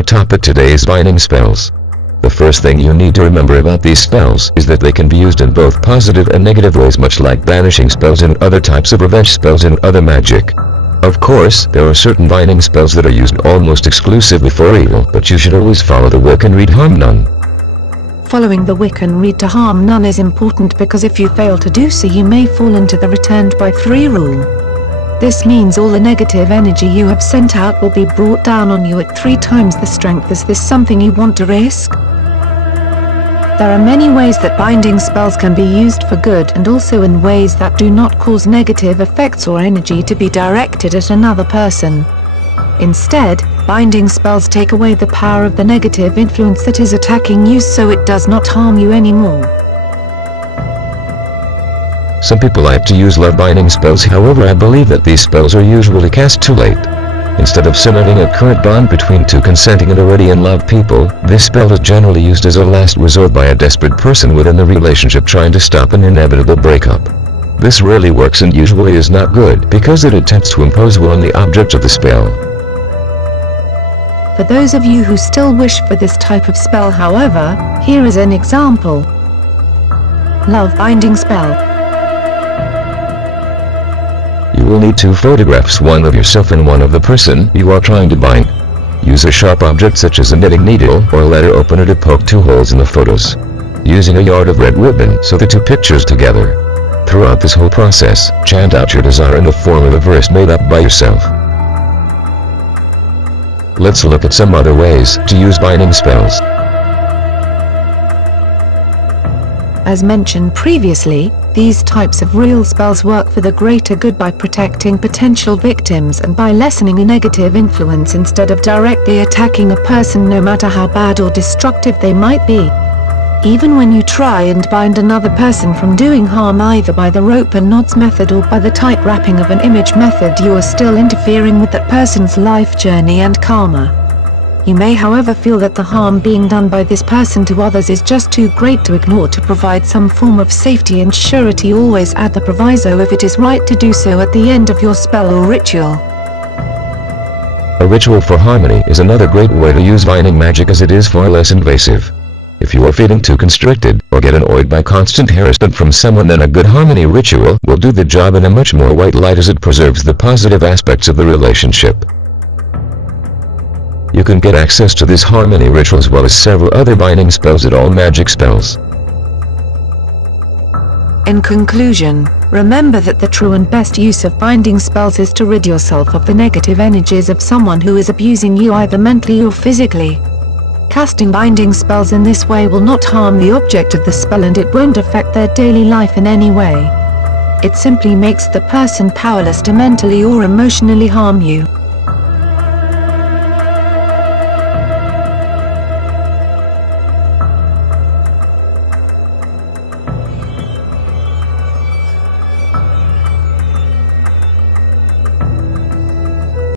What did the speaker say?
Our topic today is binding spells. The first thing you need to remember about these spells is that they can be used in both positive and negative ways, much like banishing spells and other types of revenge spells and other magic. Of course, there are certain binding spells that are used almost exclusively for evil, but you should always follow the wick and read harm none. Following the wick and read to harm none is important because if you fail to do so you may fall into the returned by 3 rule. This means all the negative energy you have sent out will be brought down on you at 3 times the strength. Is this something you want to risk? There are many ways that binding spells can be used for good and also in ways that do not cause negative effects or energy to be directed at another person. Instead, binding spells take away the power of the negative influence that is attacking you so it does not harm you anymore. Some people like to use love binding spells, however I believe that these spells are usually cast too late. Instead of cementing a current bond between 2 consenting and already in love people, this spell is generally used as a last resort by a desperate person within the relationship trying to stop an inevitable breakup. This rarely works and usually is not good because it attempts to impose will on the object of the spell. For those of you who still wish for this type of spell, however, here is an example. Love binding spell. You will need 2 photographs, one of yourself and one of the person you are trying to bind. Use a sharp object such as a knitting needle or a letter opener to poke 2 holes in the photos. Using a yard of red ribbon, sew the 2 pictures together. Throughout this whole process, chant out your desire in the form of a verse made up by yourself. Let's look at some other ways to use binding spells. As mentioned previously, these types of real spells work for the greater good by protecting potential victims and by lessening a negative influence instead of directly attacking a person, no matter how bad or destructive they might be. Even when you try and bind another person from doing harm either by the rope and knots method or by the tight wrapping of an image method, you are still interfering with that person's life journey and karma. You may however feel that the harm being done by this person to others is just too great to ignore. To provide some form of safety and surety, always add the proviso if it is right to do so at the end of your spell or ritual. A ritual for harmony is another great way to use binding magic as it is far less invasive. If you are feeling too constricted or get annoyed by constant harassment from someone, then a good harmony ritual will do the job in a much more white light as it preserves the positive aspects of the relationship. You can get access to this harmony ritual as well as several other binding spells at All Magic Spells. In conclusion, remember that the true and best use of binding spells is to rid yourself of the negative energies of someone who is abusing you either mentally or physically. Casting binding spells in this way will not harm the object of the spell and it won't affect their daily life in any way. It simply makes the person powerless to mentally or emotionally harm you.